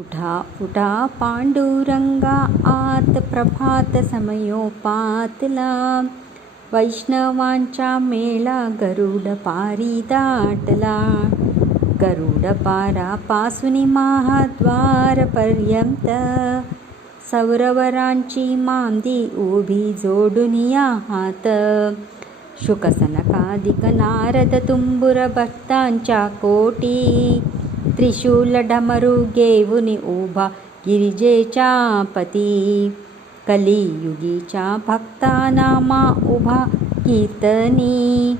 उठा उठा पाण्डुरङ्गा आत् प्रभातसमयोपातला वैष्णवाञ्चा मेला गरुडपारी दाटला। गरुडपारा पासुनि माहाद्वारपर्यन्त सौरवराडु नि शुकसनकादिक नारद तुम्बुरभक्ता कोटी त्रिशूल डमरू घेऊन उभा गिरिजेच्या पती कलियुगीच्या भक्तानामा उभा कीर्तनी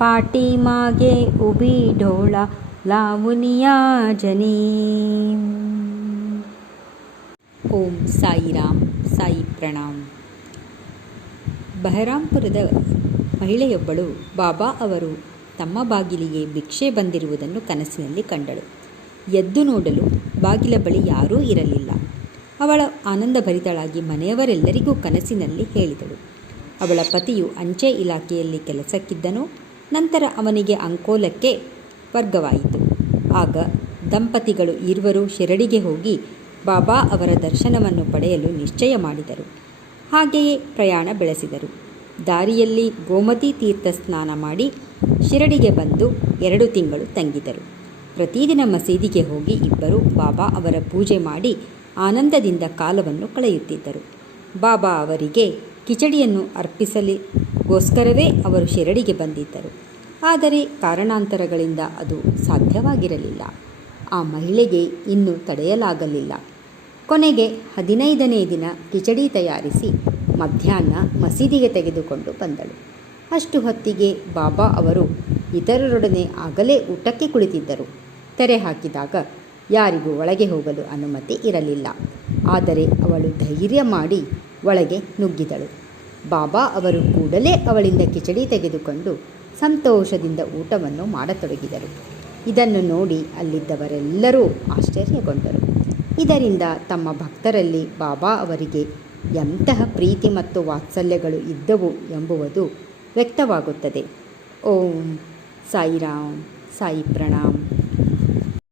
पाठीमागे उभी ढोळा लावून या जनी ಓಂ ಸಾಯಿರಾಮ್ ಸಾಯಿ ಪ್ರಣಾಮ್ ಬಹರಾಂಪುರದ ಮಹಿಳೆಯೊಬ್ಬಳು ಬಾಬಾ ಅವರು ತಮ್ಮ ಬಾಗಿಲಿಗೆ ಭಿಕ್ಷೆ ಬಂದಿರುವುದನ್ನು ಕನಸಿನಲ್ಲಿ ಕಂಡಳು ಎದ್ದು ನೋಡಲು ಬಾಗಿಲ ಬಳಿ ಯಾರೂ ಇರಲಿಲ್ಲ. ಅವಳ ಆನಂದಭರಿತಳಾಗಿ ಮನೆಯವರೆಲ್ಲರಿಗೂ ಕನಸಿನಲ್ಲಿ ಹೇಳಿದಳು. ಅವಳ ಪತಿಯು ಅಂಚೆ ಇಲಾಖೆಯಲ್ಲಿ ಕೆಲಸಕ್ಕಿದ್ದನು, ನಂತರ ಅವನಿಗೆ ಅಂಕೋಲಕ್ಕೆ ವರ್ಗವಾಯಿತು. ಆಗ ದಂಪತಿಗಳು ಇರುವರು ಶಿರಡಿಗೆ ಹೋಗಿ ಬಾಬಾ ಅವರ ದರ್ಶನವನ್ನು ಪಡೆಯಲು ನಿಶ್ಚಯ ಮಾಡಿದರು. ಹಾಗೆಯೇ ಪ್ರಯಾಣ ಬೆಳೆಸಿದರು. ದಾರಿಯಲ್ಲಿ ಗೋಮತಿ ತೀರ್ಥ ಸ್ನಾನ ಮಾಡಿ ಶಿರಡಿಗೆ ಬಂದು ಎರಡು ತಿಂಗಳು ತಂಗಿದರು. ಪ್ರತಿದಿನ ಮಸೀದಿಗೆ ಹೋಗಿ ಇಬ್ಬರು ಬಾಬಾ ಅವರ ಪೂಜೆ ಮಾಡಿ ಆನಂದದಿಂದ ಕಾಲವನ್ನು ಕಳೆಯುತ್ತಿದ್ದರು. ಬಾಬಾ ಅವರಿಗೆ ಕಿಚಡಿಯನ್ನು ಅರ್ಪಿಸಲಿಗೋಸ್ಕರವೇ ಅವರು ಶಿರಡಿಗೆ ಬಂದಿದ್ದರು. ಆದರೆ ಕಾರಣಾಂತರಗಳಿಂದ ಅದು ಸಾಧ್ಯವಾಗಿರಲಿಲ್ಲ. ಆ ಮಹಿಳೆಗೆ ಇನ್ನೂ ತಡೆಯಲಾಗಲಿಲ್ಲ. ಕೊನೆಗೆ ಹದಿನೈದನೇ ದಿನ ಕಿಚಡಿ ತಯಾರಿಸಿ ಮಧ್ಯಾಹ್ನ ಮಸೀದಿಗೆ ತೆಗೆದುಕೊಂಡು ಬಂದಳು. ಅಷ್ಟು ಹೊತ್ತಿಗೆ ಬಾಬಾ ಅವರು ಇತರರೊಡನೆ ಆಗಲೇ ಊಟಕ್ಕೆ ಕುಳಿತಿದ್ದರು. ತೆರೆ ಹಾಕಿದಾಗ ಯಾರಿಗೂ ಒಳಗೆ ಹೋಗಲು ಅನುಮತಿ ಇರಲಿಲ್ಲ. ಆದರೆ ಅವಳು ಧೈರ್ಯ ಮಾಡಿ ಒಳಗೆ ನುಗ್ಗಿದಳು. ಬಾಬಾ ಅವರು ಕೂಡಲೇ ಅವಳಿಂದ ಕಿಚಡಿ ತೆಗೆದುಕೊಂಡು ಸಂತೋಷದಿಂದ ಊಟವನ್ನು ಮಾಡತೊಡಗಿದರು. ಇದನ್ನು ನೋಡಿ ಅಲ್ಲಿದ್ದವರೆಲ್ಲರೂ ಆಶ್ಚರ್ಯಗೊಂಡರು. ಇದರಿಂದ ತಮ್ಮ ಭಕ್ತರಲ್ಲಿ ಬಾಬಾ ಅವರಿಗೆ ಎಂತಹ ಪ್ರೀತಿ ಮತ್ತು ವಾತ್ಸಲ್ಯಗಳು ಇದ್ದವು ಎಂಬುವುದು ವ್ಯಕ್ತವಾಗುತ್ತದೆ. ಓಂ ಸಾಯಿರಾಮ್ ಸಾಯಿ ಪ್ರಣಾಮ್.